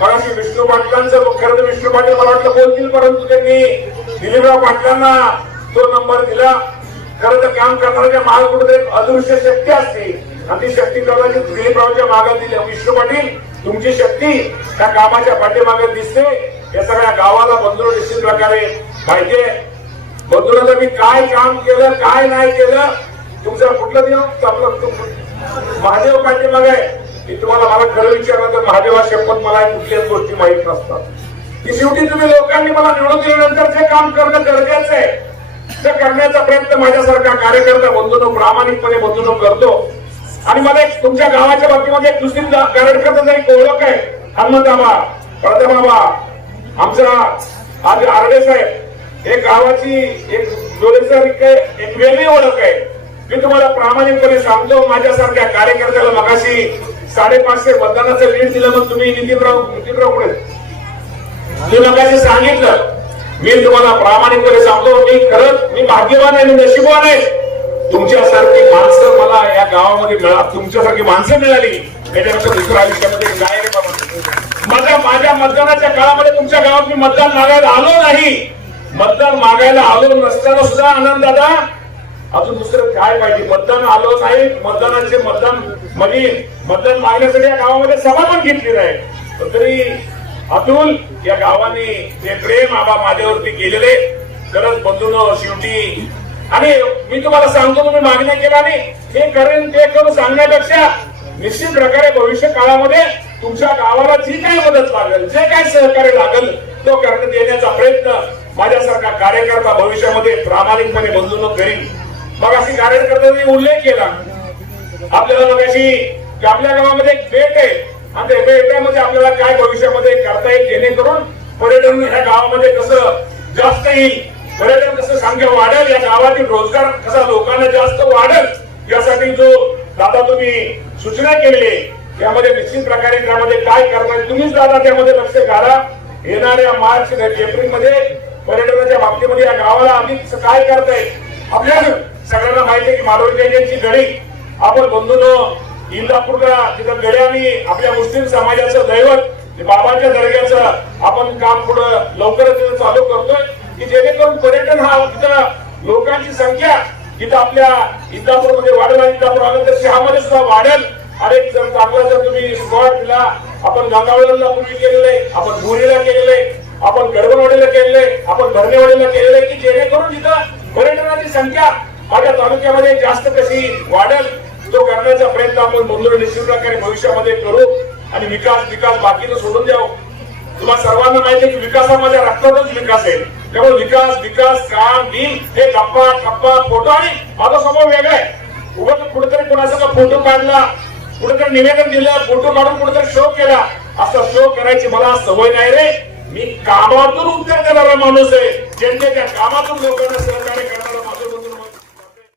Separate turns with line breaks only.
मगाशी विष्णू पाटलांचं खरं तर विष्णू पाटील मला वाटलं बोलतील परंतु त्यांनी दिलीपराव पाटलांना तो नंबर दिला. खरं तर काम करणाऱ्या माग कुठेतरी एक अदृश्य शक्ती असते. आणि ती शक्ती कदाचित दिलीपरावच्या माग दिली. विष्णू पाटील तुमची शक्ती त्या कामाच्या पाठीमागे दिसते. या सगळ्या गावाला बंधू निश्चित प्रकारे पाहिजे बंधूला मी काय काम केलं काय नाही केलं तुमचं कुठलं देव? आपलं महादेव पाठीमागे मी तुम्हाला मला खरं विचारलं तर महादेवा शपथ मला कुठल्याच गोष्टी माहीत नसतात. की शेवटी तुम्ही लोकांनी मला निवडून दिल्यानंतर जे काम करणं गरजेचं आहे ते करण्याचा प्रयत्न माझ्यासारखा कार्यकर्ता बंधून प्रामाणिकपणे बंधून करतो. आणि मला एक तुमच्या गावाच्या बाबतीमध्ये एक दुसरी जा- कार्यकर्त्याचा एक ओळख आहे. हनुमंताबा प्रथमाबा आमचा आज आरडे साहेब. एक गावाची एक एक वेगळी ओळख आहे. मी तुम्हाला प्रामाणिकपणे सांगतो माझ्यासारख्या कार्यकर्त्याला मगाशी साडेपाचशे मतदानाचं लीड दिलं मग तुम्ही नितीनराव नितीनराव कुठे मी मगाशी सांगितलं. मी तुम्हाला प्रामाणिकपणे सांगतो मी खरंच मी भाग्यवान आहे मी नशिबवान आहे. तुमच्यासारखी माणसं मला या गावामध्ये मिळा तुमच्यासारखी माणसं मिळाली. त्याच्यानंतर दुसऱ्या आयुष्यामध्ये काय रे बाबा? माझ्या माझ्या मतदानाच्या काळामध्ये तुमच्या गावात मी मतदान मागायला आलो नाही. मतदान मागायला आलो नसताना सुद्धा आनंद दादा अजून दुसरं काय पाहिजे? मतदान आलो नाही. मतदानाचे मतदान म्हणजे मतदान मागण्यासाठी या गावामध्ये सभा पण घेतली नाही. तरी अतुल या गावाने ते प्रेम आबा माझ्यावरती केलेले. खरंच बंधून शेवटी. आणि मी तुम्हाला सांगतो तुम्ही मागण्या केला आणि हे करेन ते करून सांगण्यापेक्षा निश्चित प्रकारे भविष्य काळामध्ये तुमच्या गावाला जी काही मदत लागेल जे काही सहकार्य लागेल तो करण्यात येण्याचा प्रयत्न माझ्यासारखा कार्यकर्ता भविष्यामध्ये प्रामाणिकपणे बंधून करील मगाशी कार्यकर्त्यांनी उल्लेख केला. आपल्याला मगाशी की आपल्या गावामध्ये एक बेट आहे. आणि त्या बेटामध्ये आपल्याला काय भविष्यामध्ये करता येईल जेणेकरून पर्यटन ह्या गावामध्ये कसं जास्त येईल पर्यटन कसं संख्या वाढेल या गावातील रोजगार कसा लोकांना जास्त वाढेल यासाठी जो दादा तुम्ही सूचना केली त्यामध्ये निश्चित प्रकारे त्यामध्ये काय करणार तुम्हीच दादा त्यामध्ये लक्ष घाला. येणाऱ्या मार्च एप्रिलमध्ये पर्यटनाच्या बाबतीमध्ये या गावाला आम्ही काय करताय आपल्या सगळ्यांना माहिती आहे की मालवणी जयंतीची घडी आपण बंधून इंदापूरला तिथं गडी आणि आपल्या मुस्लिम समाजाचं दैवत बाबाच्या दर्ग्याचं आपण काम पुढं लवकरच तिथं चालू करतोय की जेणेकरून पर्यटन हा तिथं लोकांची संख्या तिथं आपल्या इंदापूरमध्ये वाढेल आणि इंदापूर आलं तर शहामध्ये सुद्धा वाढेल. आणि जर चांगला जर तुम्ही स्पॉट दिला आपण गंगावळला पूर्वी केलेलं आहे आपण भुरीला केलेलं आहे आपण गडबडवाडीला केलेलं आहे आपण भरणेवाडीला केलेलं आहे की जेणेकरून तिथं पर्यटनाची संख्या माझ्या तालुक्यामध्ये जास्त कशी वाढेल तो करण्याचा प्रयत्न आपण बंधू निश्चित प्रकारे भविष्यामध्ये करू आणि विकास विकास बाकीचं सोडून द्यावं. तुम्हाला सर्वांना माहिती आहे की विकासामध्ये रक्तातच विकास आहे. त्यामुळे विकास विकास काम बिल हे गप्पा टप्पा फोटो आणि माझा स्वभाव वेगळा आहे. उगाच कुठेतरी कोणाचा फोटो काढला कुठेतरी निवेदन दिलं फोटो काढून कुठेतरी शो केला. असा शो करायची मला सवय नाही रे. मी कामातून उत्तर देणारा माणूस आहे. ज्यांच्या त्या कामातून लोकांना सहकार्य करणारा